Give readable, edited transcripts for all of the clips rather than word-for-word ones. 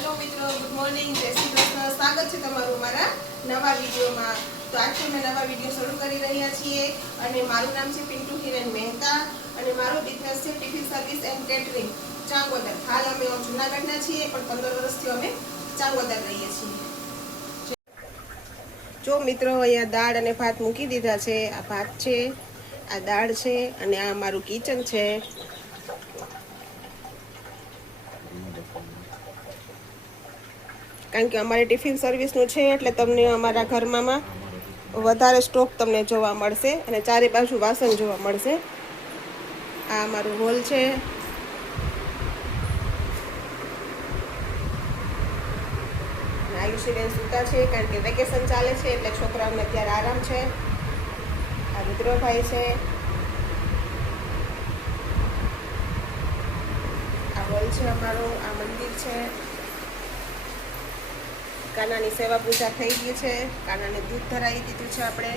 Hello मित्रों, good morning, जय श्री कृष्ण। स्वागत है તમારું મારા નવા વિડિયોમાં। તો આજે અમે નવા વિડિયો શરૂ કરી રહ્યા છીએ અને મારું નામ છે પિન્ટુ હિરેન મહેતા અને મારો બિઝનેસ છે tiffin service and catering Changodar. હાલ અમે જૂનાગઢના છીએ પણ 15 વર્ષથી અમે ચાંગોદર રહીએ છીએ। જો મિત્રો અહીંયા દાળ અને ભાત મૂકી દીધા છે। આ ભાત છે, આ દાળ છે અને આ મારું કિચન છે। કારણ કે અમારી ટિફિન સર્વિસનું છે એટલે તમને અમારા ઘરમાં વધારે સ્ટોક તમને જોવા મળશે અને ચારે બાજુ વાસણ જોવા મળશે। આ અમારું હોલ છે। આયુષીબેન સૂતા છે કારણ કે વેકેશન ચાલે છે એટલે છોકરાઓને અત્યારે આરામ છે। આ રુદ્રભાઈ છે। આ હોલ છે અમારો, આ મંદિર છે। કાનાની સેવા પૂજા થઈ ગઈ છે। કાનાને દૂધ ધરાવી દીધું છે આપણે।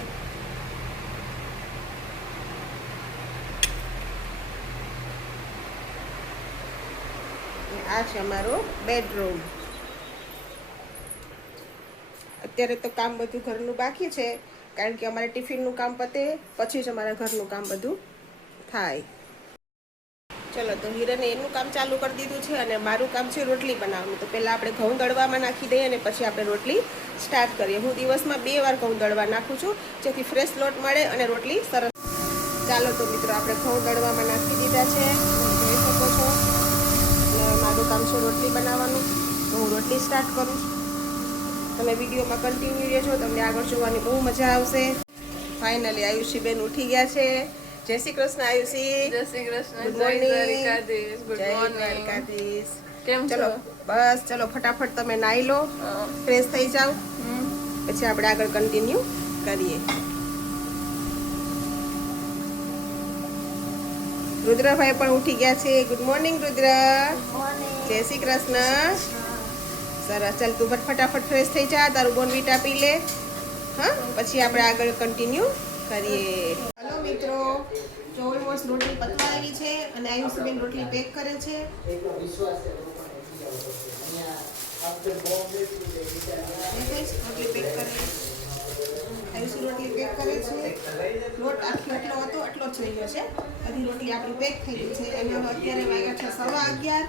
આ છે અમારો બેડરૂમ। અત્યારે તો કામ બધું ઘરનું બાકી છે કારણ કે અમારે ટિફિનનું કામ પતે પછી જ અમારા ઘરનું કામ બધું થાય। ચલો તો હિરને એનું કામ ચાલુ કરી દીધું છે અને મારું કામ છે રોટલી બનાવવાનું। તો પહેલાં આપણે ઘઉં દળવામાં નાખી દઈએ અને પછી આપણે રોટલી સ્ટાર્ટ કરીએ। હું દિવસમાં 2 વાર ઘઉં દળવા નાખું છું જેથી ફ્રેશ લોટ મળે અને રોટલી સરસ। ચાલો તો મિત્રો આપણે ઘઉં દળવામાં નાખી દીધા છે, જોઈ શકો છો। અને મારું કામ છે રોટલી બનાવવાનું, તો હું રોટલી સ્ટાર્ટ કરું। તમે વિડીયોમાં કન્ટિન્યુ રહેજો, તમને આગળ જોવાની બહુ મજા આવશે। ફાઇનલી આયુષીબેન ઉઠી ગયા છે। જય શ્રી કૃષ્ણ આયુષી। જય શ્રી કૃષ્ણ। ગુડ જય મોર્નિંગ। દ્વારકાધીશ। ગુડ જય મોર્નિંગ। દ્વારકાધીશ। કેમ ચલો છો? બસ ચલો ફટાફટ તમે નાહી લો, ફ્રેશ થઈ જાઓ, પછી આપણે આગળ કન્ટિન્યુ કરીએ। રુદ્રભાઈ પણ ઉઠી ગયા છે। ગુડ મોર્નિંગ રુદ્ર। જય શ્રી કૃષ્ણ। સરસ, ચાલ તું ફટાફટ ફ્રેશ થઈ જા, તારું બોર્નવિટા પી લે, હા, પછી આપણે આગળ કન્ટિન્યુ કરીએ। હલો મિત્રો, જો ઓલમોસ્ટ રોટલી પતવા આવી છે અને આયુષીબેન રોટલી પેક કરે છે। રોટલી પેક કરે, આયુષી રોટલી પેક કરે છે। લોટ આખી એટલો હતો એટલો જ રહ્યો છે, બધી રોટલી આપણી પેક થઈ ગઈ છે અને હવે અત્યારે વાગ્યા છે 11:15।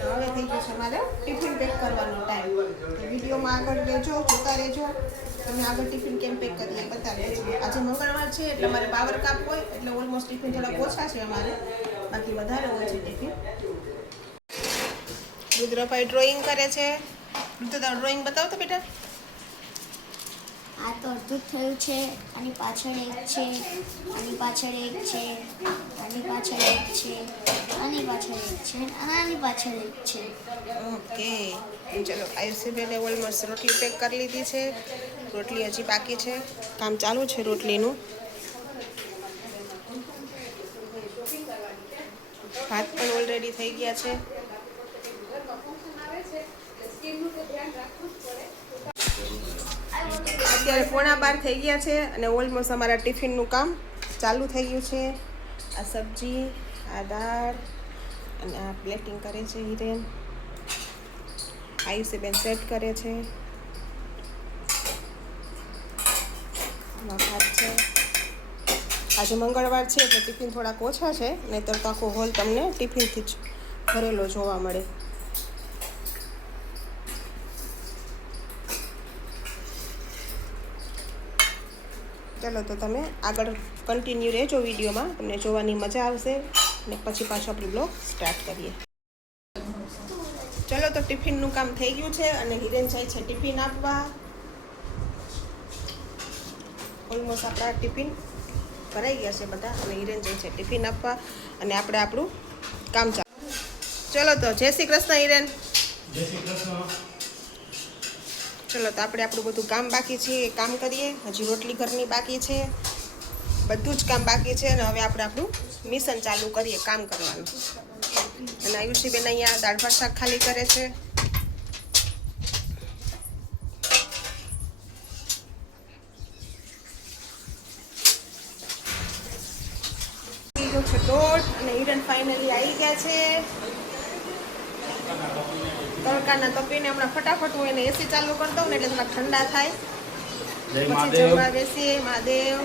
હવે થઈ ગયો છે મારે ટિફિન પેક કરવાનો ટાઈમ। તો વિડીયોમાં આગળ રહેજો, જોતા રહેજો, તમે આગળ ટિફિન કેમ પેક કરીએ બતાવીએ છીએ। આજે મંગળવાર છે એટલે અમારે પાવર કાપ હોય એટલે ઓલમોસ્ટ ટિફિન થોડા ઓછા છે અમારે, બાકી વધારે હોય છે ટિફિન। રુદ્રભાઈ ડ્રોઈંગ કરે છે। રુદ્ર ડ્રોઈંગ બતાવો તો બેટા। આ તો અડધું થયું છે, આની પાછળ એક છે, આની પાછળ એક છે, આની પાછળ એક છે, આની પાછળ એક છે અને આની પાછળ એક છે। ઓકે, ચલો આયુષીબેને ઓલમોસ્ટ રોટલી પેક કરી લીધી છે। રોટલી હજી બાકી છે, કામ ચાલુ છે રોટલીનું। ભાત પણ ઓલરેડી થઈ ગયા છે। અત્યારે 11:15 થઈ ગયા છે અને ઓલમોસ્ટ અમારા ટિફિનનું કામ ચાલુ થઈ ગયું છે। આ સબ્જી, આ દાળ અને આ પ્લેટિંગ કરે છે હિરેન, આયુષીબેન સેટ કરે છે। ભાત છે। આજે મંગળવાર છે એટલે ટિફિન થોડાક ઓછા છે, નહીંતર તો આખો હોલ તમને ટિફિનથી જ ભરેલો જોવા મળે। ચલો તો તમે આગળ કન્ટિન્યુ રહેજો વિડીયોમાં, તમને જોવાની મજા આવશે અને પછી પાછો આપણે બ્લોગ સ્ટાર્ટ કરીએ। ચલો તો ટિફિનનું કામ થઈ ગયું છે અને હિરેન જાય છે ટિફિન આપવા। ઓલમોસ્ટ આપણા ટિફિન ભરાઈ ગયા છે બધા અને હિરેન જાય છે ટિફિન આપવા અને આપણે આપણું કામ ચાલુ। ચલો તો જય શ્રી કૃષ્ણ હિરેન। જય શ્રી કૃષ્ણ। ચલો તો આપણે આપણું બધું કામ બાકી છે એ કામ કરીએ। હજી રોટલી ઘરની બાકી છે, બધું જ કામ બાકી છે અને હવે આપણે આપણું મિશન ચાલુ કરીએ કામ કરવાનું। અને આયુષીબેન અહીંયા દાળ ભાત શાક ખાલી કરે છે। છે દોઢ અને હિરન ફાઇનલી આવી ગયા છે। તડકાના તપીને હમણાં ફટાફટ હું એને એસી ચાલુ કરી દઉં ને એટલે થોડા ઠંડા થાય. જય પછી મહાદેવ. જમવા બેસીએ. મહાદેવ.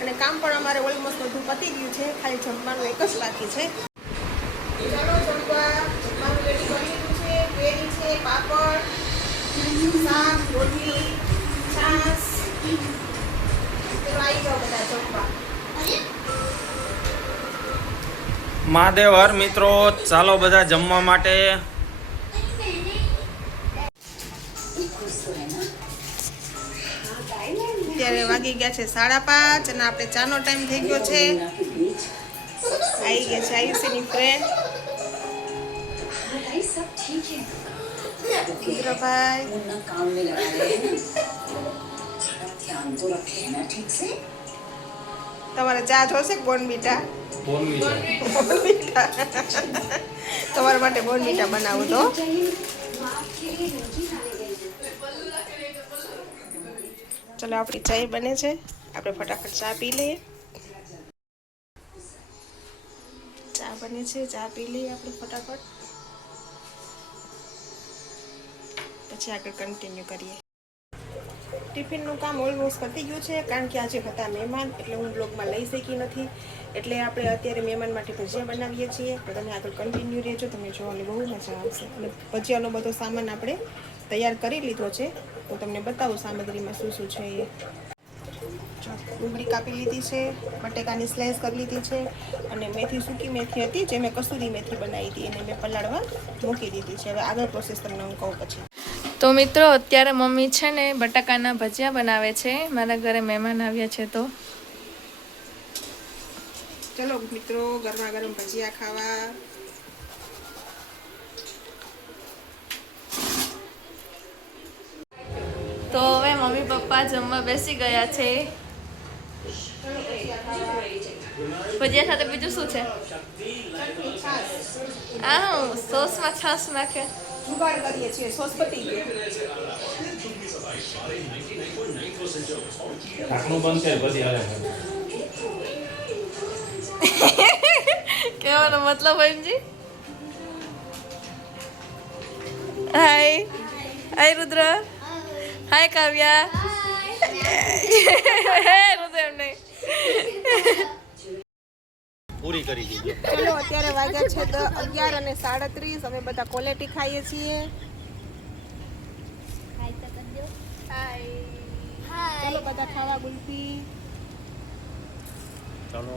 અને કામ પણ અમારે ઓલમોસ્ટ બધું પતી ગયું છે, ખાલી જમવાનું એક જ બાકી છે. ચાલો જમવાનું રેડી કરી લીધું છે. કેરી છે, પાપડ, શાક, રોટલી, છાશ. ચલો આવી જાઓ બધા જમવા. મહાદેવ હર મિત્રો, ચાલો બધા જમવા માટે. અત્યારે વાગી ગયા છે 5:30 અને આપણે ચાનો ટાઈમ થઈ ગયો છે. આવી ગયા છે આયુષીની ફ્રેન્ડ भाई सब ठीक है ઇન્દ્રભાઈ. मुन्ना काम में लगा रहे हैं ना थोड़ा ध्यान तो रखे है ना ठीक से તમારે ચા જોશે કે બોર્નવિટા? બોલવી છે. બોર્નવિટા. તમારા માટે બોર્નવિટા બનાવું તો. ચલો આપણી ચાય બને છે, આપણે ફટાફટ ચા પી લઈએ. ચા બને છે, ચા પી લઈએ આપણે ફટાફટ, પછી આગળ કન્ટિન્યુ કરીએ. ટિફિનનું કામ ઓલમોસ્ટ પતી ગયું છે, કારણ કે આજે હતા મહેમાન એટલે હું બ્લોગમાં લઈ શકી નથી. એટલે આપણે અત્યારે મહેમાન માટે ભજીયા બનાવીએ છીએ, તો તમે આગળ કન્ટિન્યુ રહેજો, તમને જોવાની બહુ મજા આવશે. અને ભજીયાનો બધો સામાન આપણે તૈયાર કરી લીધો છે, હું તમને બતાવું સામગ્રીમાં શું શું છે એ. ડુંગળી કાપી લીધી છે, બટેકાની સ્લાઇસ કરી લીધી છે, અને મેથી સૂકી મેથી હતી જે મેં કસૂરી મેથી બનાવી હતી એને મેં પલાળવા મૂકી દીધી છે. હવે આગળ પ્રોસેસ તમને હું કહું પછી. તો મિત્રો અત્યારે મમ્મી છે ને બટાકાના ભજીયા બનાવે છે, મારા ઘરે મહેમાન આવ્યા છે તો. ચલો મિત્રો, ગરમા ગરમ ભજીયા ખાવા. તો હવે મમ્મી પપ્પા જમવા બેસી ગયા છે. ભજીયા સાથે બીજું શું છે? આ સોસમાં છાશ નાખે. જુગાડ કરીએ છીએ, સોસ પતી ગયો. ઢાંકણું બંધ છે પછી હાલે. કહેવાનો મતલબ એમજી. હાય હાય રુદ્ર. હાય કાવ્યા. હે રુદ્ર એમ નહીં. પૂરી કરી દીધી. ચલો અત્યારે વાગ્યા છે 11 અને 37. અમે બધા ક્વોલિટી ખાઈએ છીએ. ચલો બધા ખાવા ગુલ્ફી. ચાલો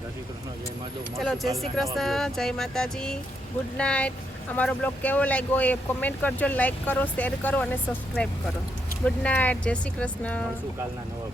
જય શ્રી કૃષ્ણ, જય મહાદેવ. ચલો જય શ્રી કૃષ્ણ, જય માતાજી, ગુડ નાઇટ. અમારો બ્લોગ કેવો લાગ્યો એ કોમેન્ટ કરજો, લાઈક કરો, શેર કરો અને સબસ્ક્રાઈબ કરો. ગુડ નાઇટ, જય શ્રી કૃષ્ણ. કાલના નવા